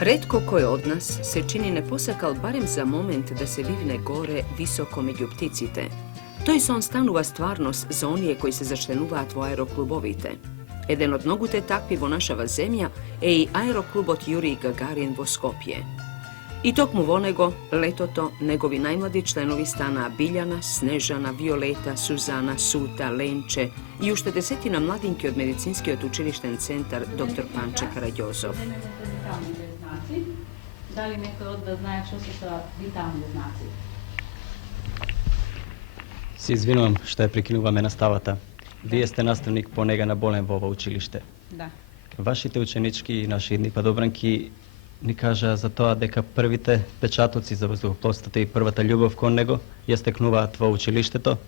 Retko koji od nas se čini ne posakal barem za moment da se vivne gore visoko među pticite. To je son stanuva stvarnost za onije koji se zaštenuvat vo aeroklubovite. Eden od mnogu te takvi vo našava zemlja je i aeroklubot Jurij Gagarin vo Skopje. I tok mu vonego, letoto, negovi najmladi členovi stana Biljana, Snežana, Violeta, Suzana, Suta, Lenče i ušte desetina mladinki od medicinski od učilišten centar dr. Panče Karađozov. Da li neko od vas zna što su to vitalni znaci? Се извинувам што ја прекинуваме наставата. Вие сте наставник по нега на болен во ова училиште. Да. Вашите ученички и наши едни падобранки ни кажаа за тоа дека првите печатоци за воздухопловството и првата љубов кон него ја стекнуваат во училиштето,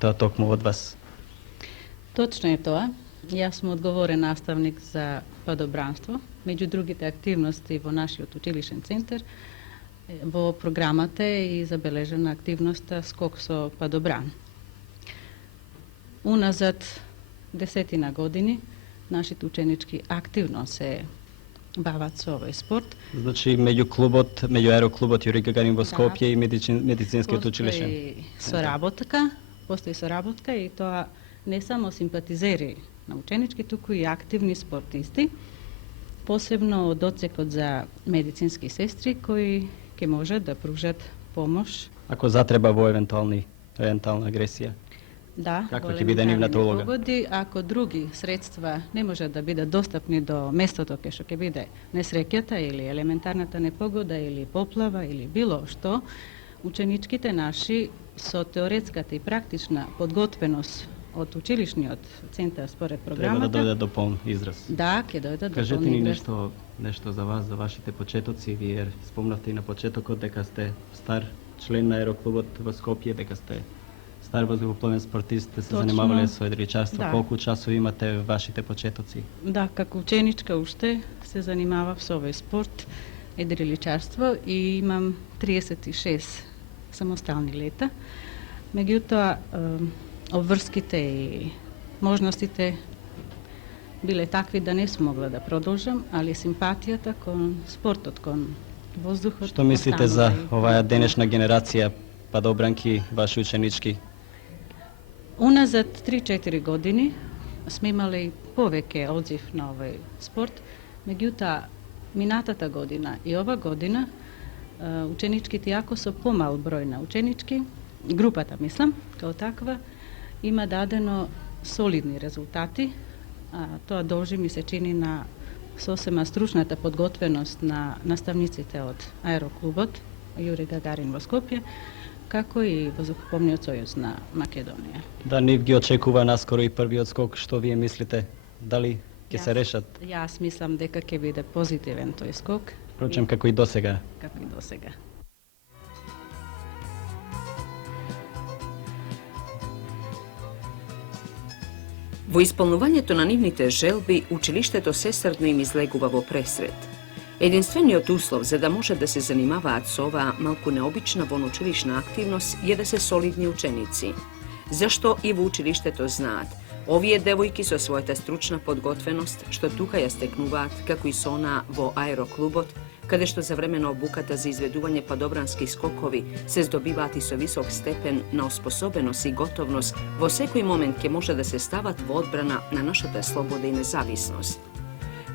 тоа токму од вас. Точно е тоа. Јас сум одговорен наставник за падобранство. Меѓу другите активности во нашиот училишен центар, во програмата е и забележена активноста скок со падобран. Уназад десетина години нашите ученички активно се бават со овој спорт. Значи меѓу клубот, меѓу аероклубот Јурij Гагарин во Скопје и медицинскиот училишен. Постои соработка и тоа не само симпатизери на ученички, туку и активни спортисти, посебно од одсекот за медицински сестри кои ќе можат да пружат помош. Ако затреба во евентуална агресија. Да, каква ќе биде нивната улога? Погоди, ако други средства не можат да бидат достапни до местото кај што ќе биде несреќата или елементарната непогода или поплава или било што, ученичките наши со теоретската и практична подготвеност од училишниот центар според програмата треба да дојдат до полн израз. Да, ќе дојдат до полн израз. Кажете ни нешто за вас, за вашите почетоци. Вие спомнавте и на почетокот дека сте стар член на аероклубот во Скопје, дека сте стар воздухопловен спортист, се занимавале со едричарство. Да. Колку часови имате вашите почетоци? Да, како ученичка уште се занимавав со овој спорт, едриличарство, и имам 36 самостални лета. Меѓутоа, обврските и можностите биле такви да не сум могла да продолжам, али симпатијата кон спортот, кон воздухот. Што мислите за оваа денешна генерација падобранки, ваши ученички? Уназад 3-4 години сме имали повеќе одзив на овој спорт, меѓутоа минатата година и ова година ученичките, иако со помал број на ученички, групата мислам, како таква, има дадено солидни резултати. Тоа должи ми се чини на сосема стручната подготвеност на наставниците од аероклубот Јурij Гагарин во Скопје, како и Воздухопловниот сојуз на Македонија. Да, нив ги очекува наскоро и првиот скок. Што вие мислите? Дали ќе се решат? Јас мислам дека ќе биде позитивен тој скок. Впрочем, како и досега. Како и досега. Во исполнувањето на нивните желби, училиштето сестрдно им излегува во пресред. Единствениот услов за да може да се занимаваат со оваа малку необична вонучилишна активност е да се солидни ученици. Зашто и во училиштето знаат, овие девојки со својата стручна подготвеност, што тука ја стекнуваат, како и со онаа во аероклубот, каде што за време на обуката за изведување падобрански скокови се здобиваат и со висок степен на оспособеност и готовност, во секој момент ќе може да се стават во одбрана на нашата слобода и независност.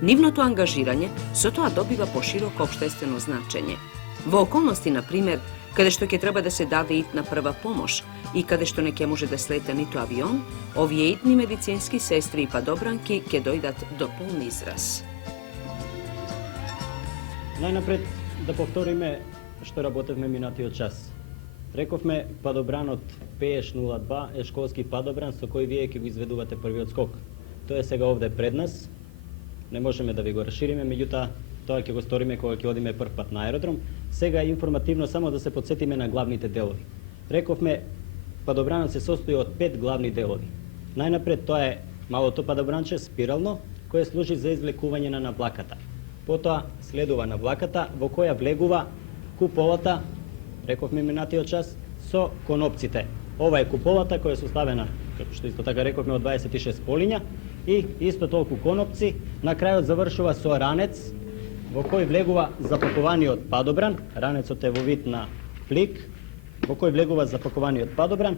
Нивното ангажирање со тоа добива пошироко општествено значење. Во околности, на пример, каде што ќе треба да се даде итна прва помош и каде што не ќе може да слета ниту авион, овие итни медицински сестри и падобранки ќе дојдат до полн израз. Најнапред да повториме што работевме минатиот час. Рековме падобранот PH02 е школски падобран со кој вие ќе го изведувате првиот скок. Тој е сега овде пред нас. Не можеме да ви го расшириме, меѓутоа тоа ќе го сториме кога ќе одиме прв пат на аеродром. Сега информативно само да се потсетиме на главните делови. Рековме падобранот се состои од 5 главни делови. Најнапред тоа е малото падобранче спирално кое служи за извлекување на навлаката. Потоа следува навлаката во која влегува куполата, рековме минатиот час, со конопците. Ова е куполата која е составена, како што исто така рековме, од 26 полиња и исто толку конопци. На крајот завршува со ранец, во кој влегува запакуваниот падобран, ранецот е во вид на плик, во кој влегува запакуваниот падобран.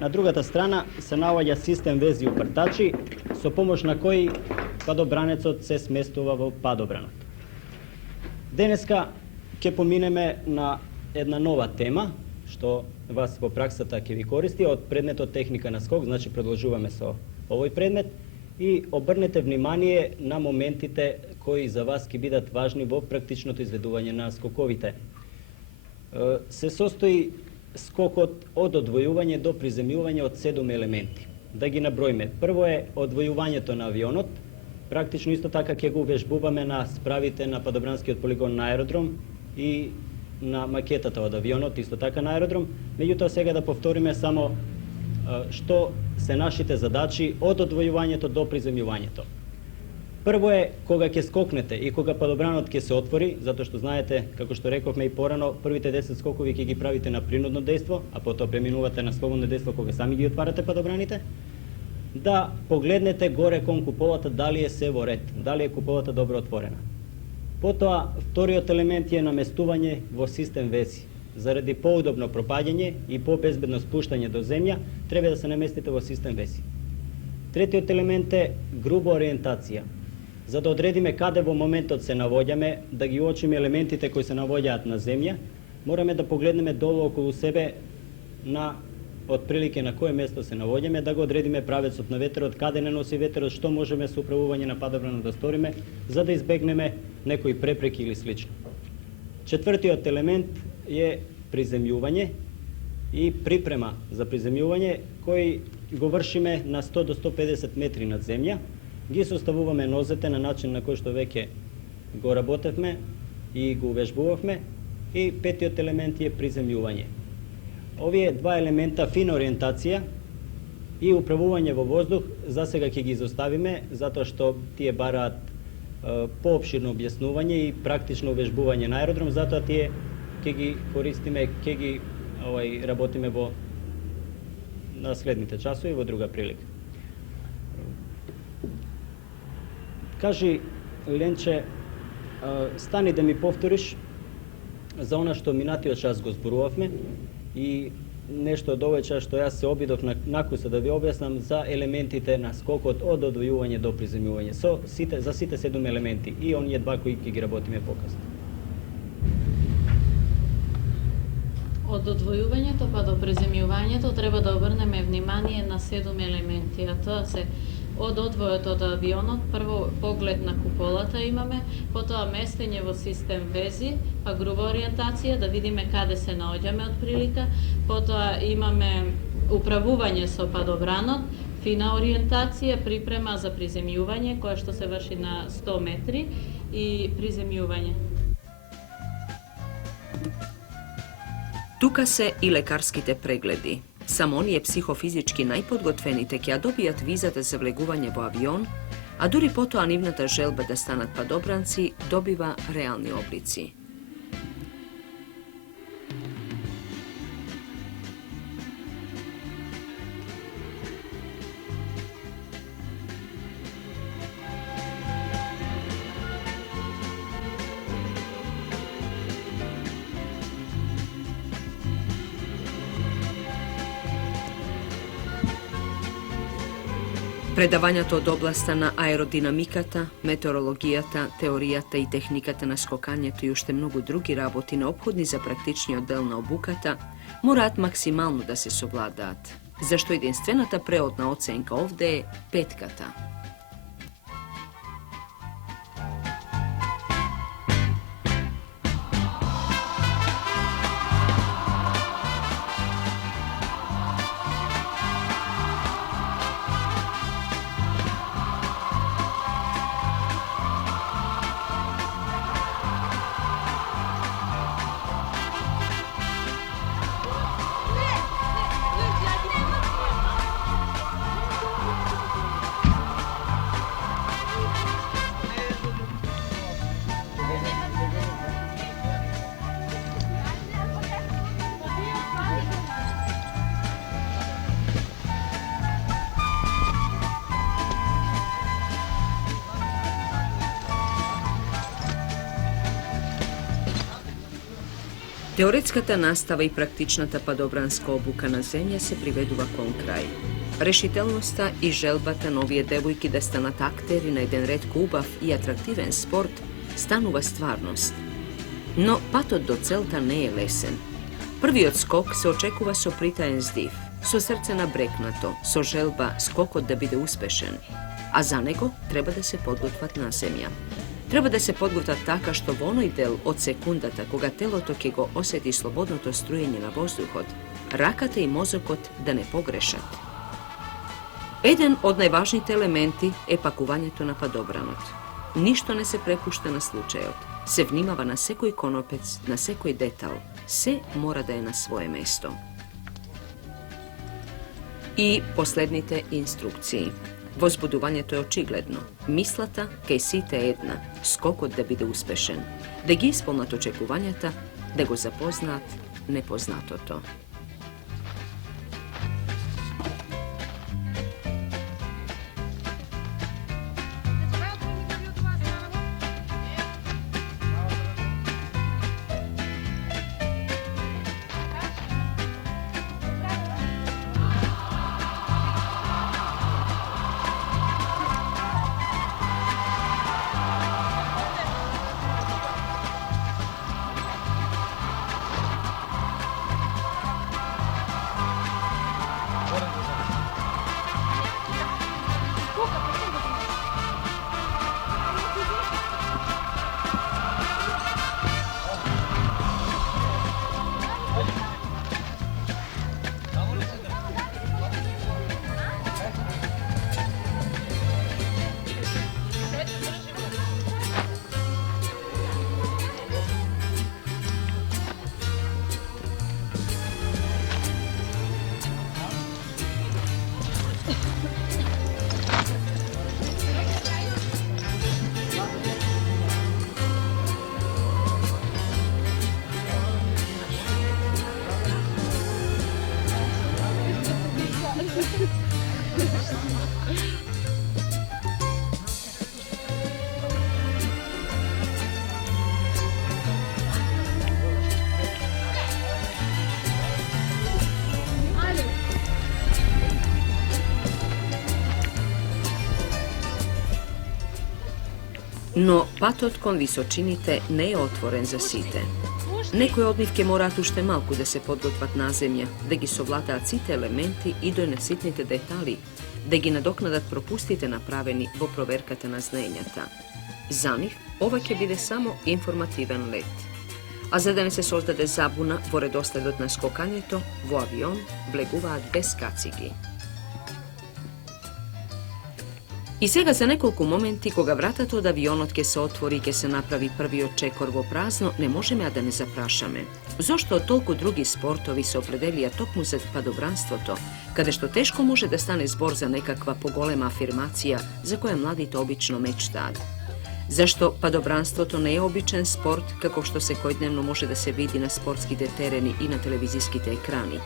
На другата страна се наоѓа систем вези упртачи, со помош на кој падобранецот се сместува во падобранот. Денеска ќе поминеме на една нова тема, што вас во праксата ќе ви користи, од предметот техника на скок, значи продолжуваме со овој предмет, и обрнете внимание на моментите кои за вас ќе бидат важни во практичното изведување на скоковите. Се состои скокот од одвојување до приземјување од 7 елементи. Да ги наброиме. Прво е одвојувањето на авионот. Практично исто така ќе го вежбуваме на справите на падобранскиот полигон на аеродром и на макетата од авионот, исто така на аеродром. Меѓутоа сега да повториме само што се нашите задачи од одвојувањето до приземјувањето. Прво е кога ќе скокнете и кога падобранот ќе се отвори, затоа што знаете, како што рековме и порано, првите 10 скокови ќе ги правите на принудно дејство, а потоа преминувате на слободно дејство кога сами ги отварате падобраните, да погледнете горе кон куполата дали е се во ред, дали е куполата добро отворена. Потоа, вториот елемент е наместување во систем вези. Заради поудобно пропаѓање и по-безбедно спуштање до земја, треба да се наместите во систем вези. Третиот елемент е груба ориентација. За да одредиме каде во моментот се навоѓаме, да ги уочиме елементите кои се навоѓаат на земја, мораме да погледнеме долу околу себе на отприлике на кое место се навоѓаме, да го одредиме правецот на ветерот, каде не носи ветерот, што можеме со управување на падобранот да сториме, за да избегнеме некои препреки или слично. Четвртиот елемент е приземјување и припрема за приземјување, кој го вршиме на 100 до 150 метри над земја. Ги составуваме нозете на начин на кој што веќе го работевме и го увежбувавме. И петиот елемент е приземјување. Овие два елемента, фина ориентација и управување во воздух, за сега ќе ги изоставиме, затоа што тие бараат поопширно објаснување и практично увежбување на аеродром, затоа тие ќе ги користиме, ќе ги работиме во наследните часови во друга прилика. Кажи, Ленче, стани да ми повториш за она што минатиот час го зборувавме и нешто од овој час што јас се обидов накуса да ви објаснам за елементите на скокот од одвојување до приземјување, за сите 7 елементи и оние два кои ќе ги работиме покасно. Од одвојувањето па до приземјувањето треба да обрнеме внимание на 7 елементи, а тоа се од одвојот од авионот, прво поглед на куполата имаме, потоа местење во систем вези, па груба ориентација, да видиме каде се наоѓаме од прилика, потоа имаме управување со падобранот, фина ориентација, припрема за приземјување, која што се врши на 100 метри и приземјување. Тука се и лекарските прегледи. Само оние психофизички најподготвените ќе ја добијат визата за влегување во авион, а дури потоа нивната желба да станат падобранци добива реални облици. Предавањето од областа на аеродинамиката, метеорологијата, теоријата и техниката на скокањето и уште многу други работи неопходни за практичниот дел на обуката мораат максимално да се совладаат, зашто единствената преодна оценка овде е петката. Teoretskата nastava i praktičnata padobranska obuka na zemlja se privedu vakon kraj. Rešitelnosta i želbata novije devojki da stanat akteri na jedan red kubav i atraktiven sport stanuva stvarnost. No, patod do celta ne je lesen. Prvi odskok se očekuva so pritajen zdiv, so srce nabreknato, so želba skokot da bide uspešen. A za nego treba da se podgotvat na zemlja. Treba da se podgotvat taka što v onoj del od sekundata koga telotok jego osjeti slobodno to strujenje na vozduhot, rakate i mozokot da ne pogrešat. Jedan od najvažnijih elementi je pakuvanjeto na padobranot. Ništo ne se prepušta na slučajot, se vnimava na sekoj konopec, na sekoj detal, se mora da je na svoje mesto. I poslednite instrukciji. Возбудување то е очигледно. Мислата кај сите е една, скокот да биде успешен, да ги исполнат очекувањата, да го запознаат непознатото. No, patот kon visočinite ne je otvoren za site. Некои од нив ке мораат уште малку да се подготват на земја, да ги совладаат сите елементи и до неситните детали, да ги надокнадат пропустите направени во проверката на знаењата. За нив, ова ќе биде само информативен лет. А за да не се создаде забуна во редоследот на скокањето, во авион влегуваат без кациги. И сега за неколку моменти, кога вратата од авионот ќе се отвори и ќе се направи првиот чекор во празно, не можеме да не запрашаме. Зошто толку други спортови се определија токму за падобранството, каде што тешко може да стане збор за некаква поголема афирмација за која младите обично мечтаат? Зашто падобранството не е обичен спорт, како што секојдневно може да се види на спортските терени и на телевизиските екрани?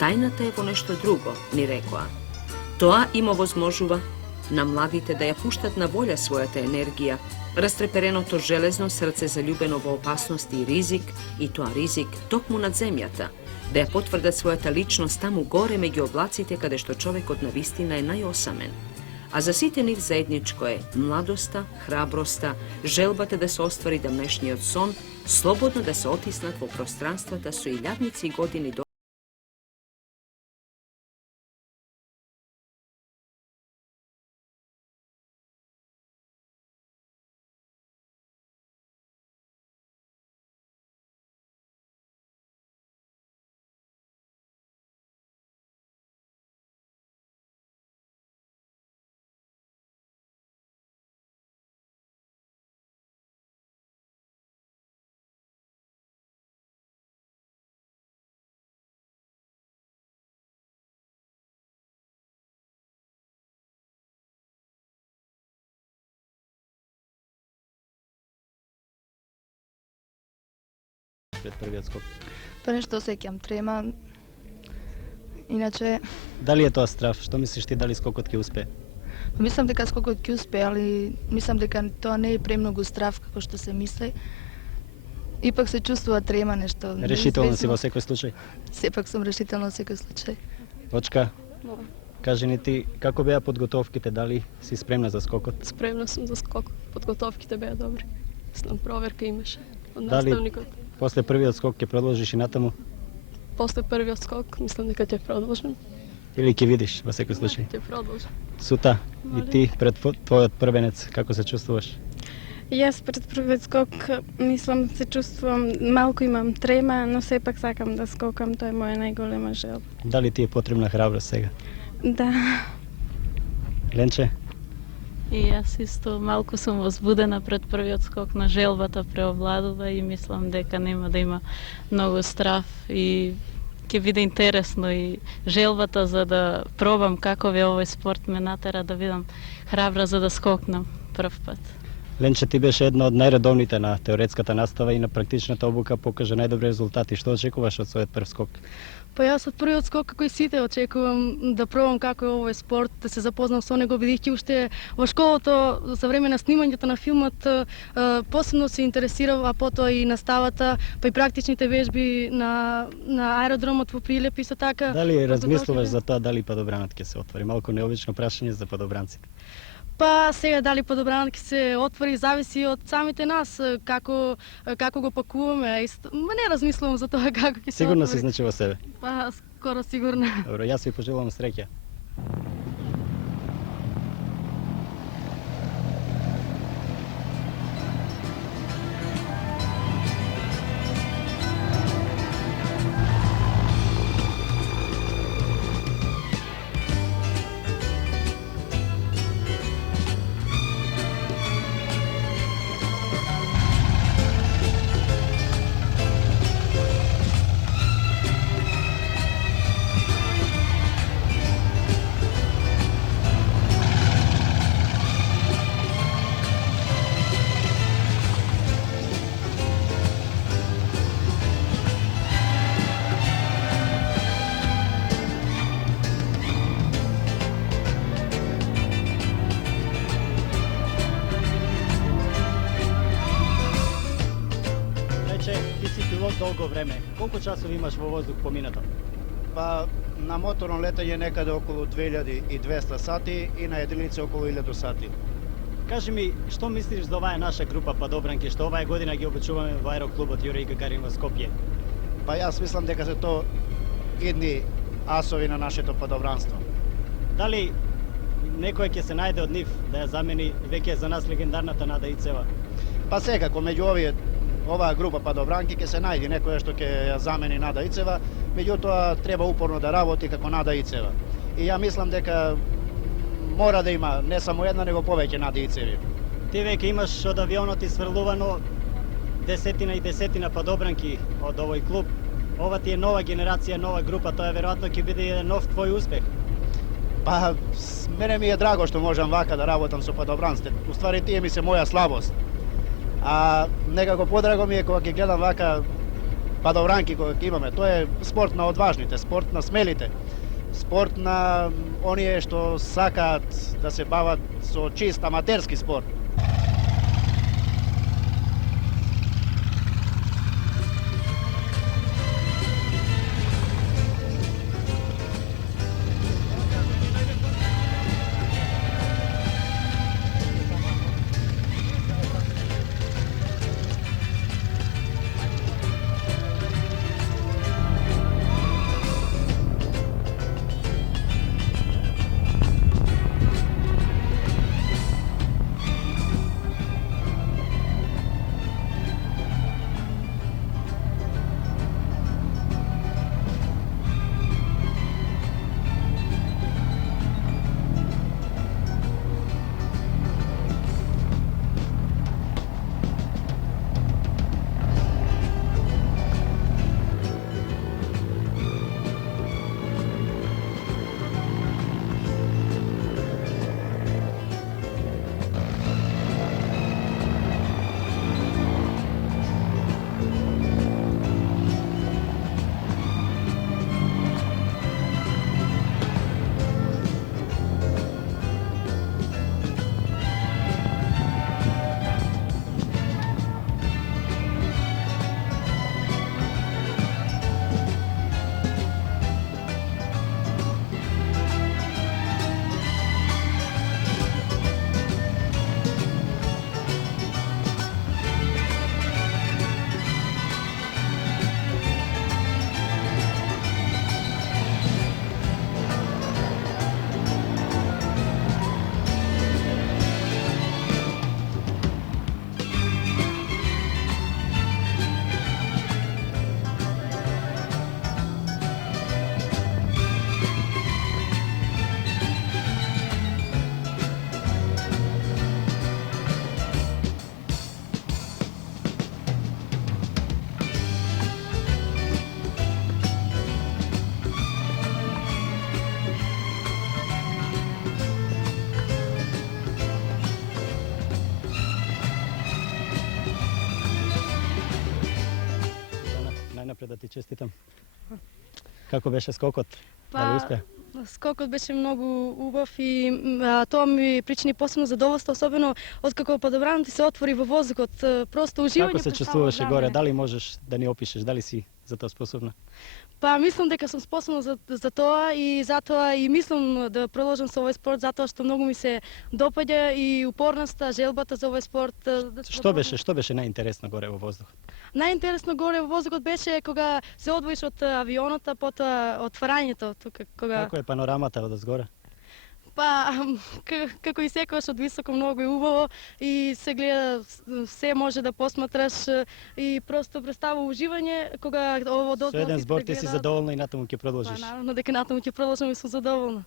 Тајната е во нешто друго, ни рекоа. Тоа им овозможува на младите да ја пуштат на волја својата енергија, растрепереното железно срце заљубено во опасност и ризик, и тоа ризик токму над земјата, да ја потврдат својата личност таму горе меѓу облаците каде што човекот на вистина е најосамен. А за сите нив заедничко е младоста, храброста, желбата да се оствари дамнешниот сон, слободно да се отиснат во пространствата со илјадници години до пред првиот скок? Па нешто осеќам трема. Иначе, Дали е тоа страф? Што мислиш ти, дали скокот ќе успее? мислам дека скокот ќе успее, али мислам дека тоа не е премногу страв како што се мисли. ипак се чувствува трема нешто. Решителна си неизвестно. во секој случај. Сепак сум решителна во секој случај. Очка, кажи ни ти, како беа подготовките, дали си спремна за скокот? Спремна сум за скок. Подготовките беа добри. Знам, проверка имаше од Дали- наставникот. После првиот скок ќе продолжиш и натаму После првиот скок, мислам дека ќе продолжам. или ќе видиш во секој случај? Ќе продолжам. Сута, и ти пред твојот првенец, како се чувствуваш? Јас пред првиот скок мислам се чувствувам, малку имам трема, но сепак сакам да скокам, тоа е моја најголема желба. Дали ти е потребна храброст сега? Да. Ленче, И јас исто малку сум возбудена пред првиот скок, на желбата преовладува и мислам дека нема да има многу страф и ќе биде интересно и желбата за да пробам каков е овој спорт ме натера да бидам храбра за да скокнам прв пат. Ленче, ти беше една од најредовните на теоретската настава и на практичната обука покажа најдобри резултати. Што очекуваш од својот прв скок? Па јас од првиот скок како и сите очекувам да пробам како е овој спорт, да се запознам со него, бидејќи уште во школото за време на снимањето на филмот посебно се интересирав, а потоа и наставата, па и практичните вежби на аеродромот во Прилеп и со така. Дали размислуваш за тоа дали падобранот ќе се отвори? Малку необично прашање за падобранците. Па сега дали подобранот ќе се отвори зависи од самите нас, како го пакуваме. Ма не размислувам за тоа како ќе се Сигурно отвори. си значи во себе. Па скоро сигурно. Добро, јас ви пожелувам среќа. Рече, ти си пилот долго време. Колку часови имаш во воздух по минута? Па на моторно летање некаде околу 2200 сати и на единица околу 1000 сати. Кажи ми, што мислиш за оваа наша група падобранки, што оваа година ги обучуваме во аероклубот Јуреј Гагарин во Скопје? Па јас мислам дека се то идни асови на нашето падобранство. Дали некој ќе се најде од нив да ја замени веќе за нас легендарната Нада Ицева? Па секако меѓу оваа група падобранки ќе се најде некоја што ќе ја замени Нада Ицева, меѓутоа треба упорно да работи како Нада Ицева. И ја мислам дека мора да има не само една, него повеќе Нади Ицеви. Ти веќе имаш од авионот исфрлувано десетина и десетина падобранки од овој клуб. Ова ти е нова генерација, нова група, тоа веројатно ќе биде еден нов твој успех. Па мене ми е драго што можам вака да работам со падобранците. Уствари тие ми се моја слабост. А некако подраго ми е кога ќе гледам вака падобранки кои ќе имаме. Тоа е спорт на одважните, спорт на смелите, спорт на оние што сакаат да се бават со чист аматерски спорт. ti čestitam. Kako беше скокот? Дали успеа? Скокот беше многу убав и тоа ми причини посебно задоволство, особено откако падобранот се отвори во воздухот. Просто уживање. Како се чувствуваше горе? Дали можеш да ни опишеш? Дали си за тоа способна? Па мислам дека сум способна за тоа и затоа и мислам да продолжам со овој спорт затоа што многу ми се допаѓа и упорноста, желбата за овој спорт. Што беше најинтересно горе во воздухот? Најинтересно горе во воздухот беше кога се одвоиш од авионот, а потоа отварањето тука кога. Како е панорамата одозгоре? Па како и секогаш од високо многу е убаво и се гледа, се може да посматраш и просто представа уживање кога ово Со еден збор ти си задоволна и натаму ќе продолжиш. Па наравно дека натаму ќе продолжам и сум задоволна.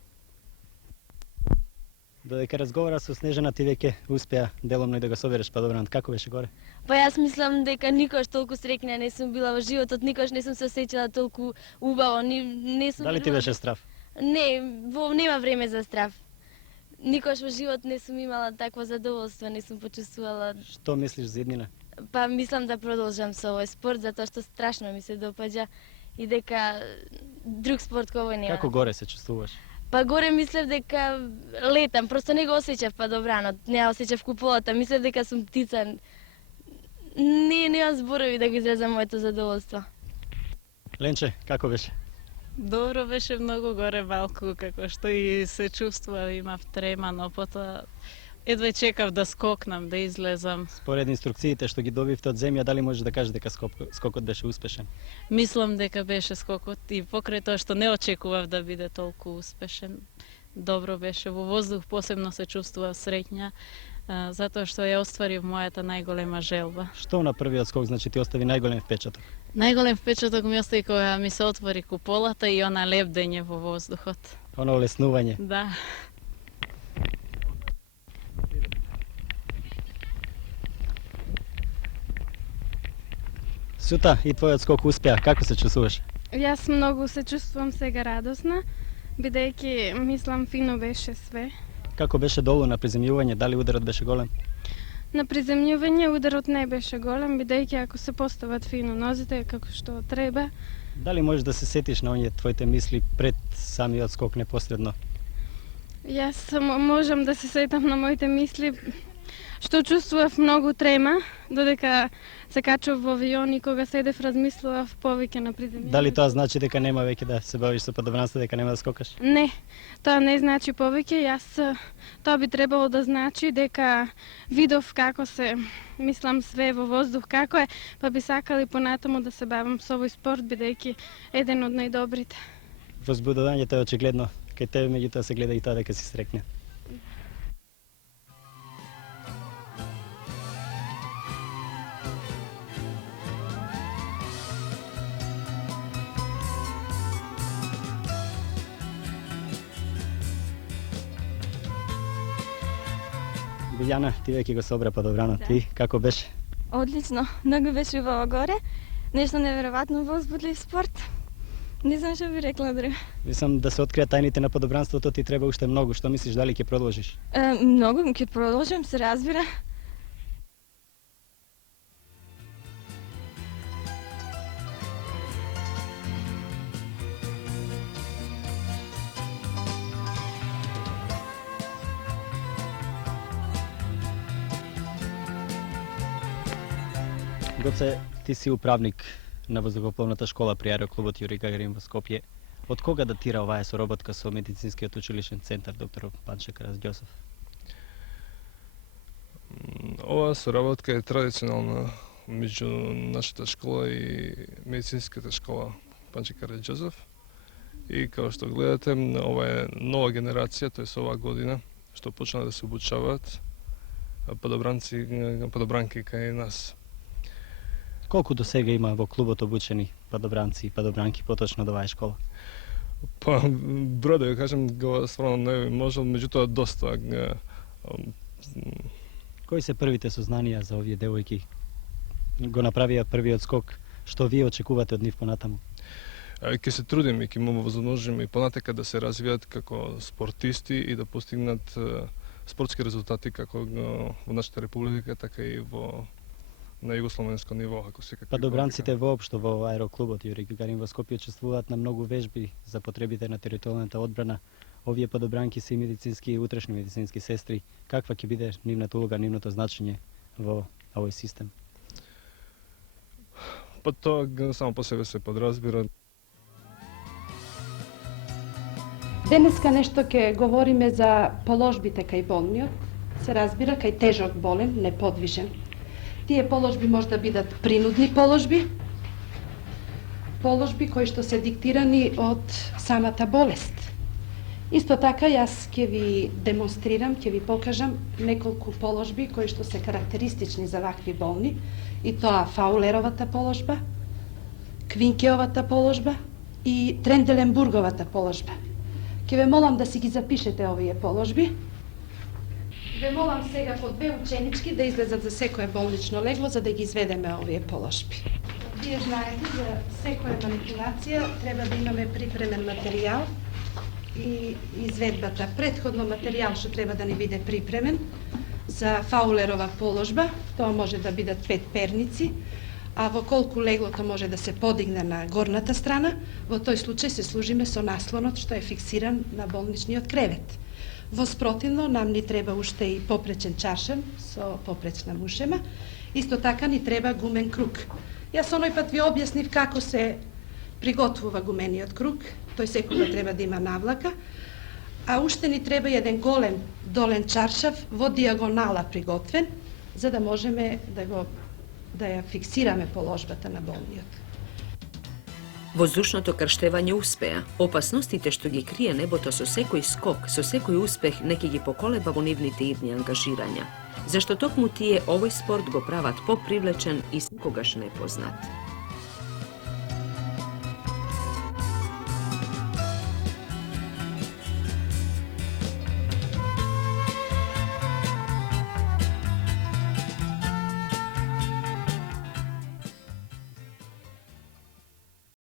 Додека разговара со Снежана, ти веќе успеа деломно и да го собереш падобранот. Како беше горе? Па јас мислам дека никош толку среќна не сум била во животот, никош не сум се осеќала толку убаво. Не сум. Дали ти беше страв? Не, нема време за страв. Никош во живот не сум имала такво задоволство, не сум почувствувала. Што мислиш за иднина? Па мислам да продолжам со овој спорт затоа што страшно ми се допаѓа и дека друг спорт кој овој нема. Како горе се чувствуваш? Па горе мислев дека летам, просто не го осеќав падобранот, не ја осеќав куполата, мислев дека сум птица. Немам зборови да го изразам моето задоволство. Ленче, како беше? Добро беше многу горе малку, како што и се чувствува, имав трема, но потоа едвај чекав да скокнам, да излезам. Според инструкциите што ги добивте од земја, дали можеш да кажеш дека скокот беше успешен? Мислам дека беше скокот и покрај тоа што не очекував да биде толку успешен. Добро беше, во воздух посебно се чувствував среќна, затоа што ја остварив мојата најголема желба. Што на првиот скок значи ти остави најголем впечаток? Најголем впечаток ми остави кога ми се отвори куполата и она лебдење во воздухот. Оно леснување. Да. Сута, и твојот скок успеа. Како се чувствуваш? Јас многу се чувствувам сега радосна, бидејќи мислам фино беше све. Како беше долу на приземјување? Дали ударот беше голем? На приземјување ударот не беше голем, бидејќи ако се постават фино нозите како што треба. Дали можеш да се сетиш на оние твоите мисли пред самиот скок непосредно? Јас можам да се сетам на моите мисли што чувствував многу трема, додека се качував во авион и кога седев размислував повеќе на приземјување. Дали тоа значи дека нема веќе да се бавиш со падобранство, дека нема да скокаш? Не, тоа не значи повеќе. Тоа би требало да значи дека видов како се, мислам све во воздух како е, па би сакали понатаму да се бавам со овој спорт, бидејќи еден од најдобрите. Возбудувањето е очигледно. Кај тебе меѓутоа се гледа и тоа дека си среќна. Билјана, ти веќе го собра падобранот. Ти како беше? Одлично, многу беше убаво горе. Нешто неверојатно возбудлив спорт. Не знам што би рекла друго. Мислам да се откријат тајните на падобранството ти треба уште многу. Што мислиш, дали ќе продолжиш? Многу ќе продолжам, се разбира. Гоце, ти си управник на воздухопловната школа при аероклубот Јури Гагарин во Скопје. Од кога датира оваа соработка со медицинскиот училишен центар доктор Панче Караѓозов? Оваа соработка е традиционална меѓу нашата школа и медицинската школа Панче Караѓозов. И како што гледате, ова е нова генерација, тоа е оваа година, што почна да се обучаваат падобранки кај нас. Колку до сега има во клубот обучени падобранци и падобранки поточно до оваа школа? Па, број да го кажем, го стварно не можел, меѓутоа доста. Кои се првите сознанија за овие девојки? Го направија првиот скок, што вие очекувате од нив понатаму? Ќе се трудиме и ќе му возможиме и понатека да се развијат како спортисти и да постигнат спортски резултати како во нашата република, така и во на југословенско ниво, ако секако. Падобранците воопшто во аероклубот Јури Гагарин во Скопје учествуваат на многу вежби за потребите на територијалната одбрана. Овие падобранки се и медицински и утрешни медицински сестри. Каква ќе биде нивната улога, нивното значење во овој систем? Па тоа само по себе се подразбира. Денеска нешто ќе говориме за положбите кај болниот. Се разбира кај тежок болен, неподвижен. Тие положби може да бидат принудни положби, положби кои што се диктирани од самата болест. Исто така, јас ќе ви демонстрирам, ќе ви покажам неколку положби кои што се карактеристични за вакви болни, и тоа Фаулеровата положба, Квинкеовата положба и Тренделенбурговата положба. Ќе ве молам да си ги запишете овие положби. Ве молам сега по две ученички да излезат за секое болнично легло, за да ги изведеме овие положби. Вие знаете, за секоја манипулација треба да имаме припремен материјал и изведбата. Претходно материјал што треба да ни биде припремен за Фаулерова положба, тоа може да бидат 5 перници, а во колку леглото може да се подигне на горната страна, во тој случај се служиме со наслонот што е фиксиран на болничниот кревет. Во спротивно, нам ни треба уште и попречен чаршав со попречна мушема. Исто така ни треба гумен круг. Јас оној пат ви објаснив како се приготвува гумениот круг. Тој секогаш треба да има навлака. А уште ни треба еден голем долен чаршав во диагонала приготвен, за да можеме да ја фиксираме положбата на болниот. Воздушното крштевање успеа. Опасностите што ги крие небото со секој скок, со секој успех, не ќе ги поколеба во нивните идни ангажирања. Зашто токму тие овој спорт го прават попривлечен и секогаш непознат.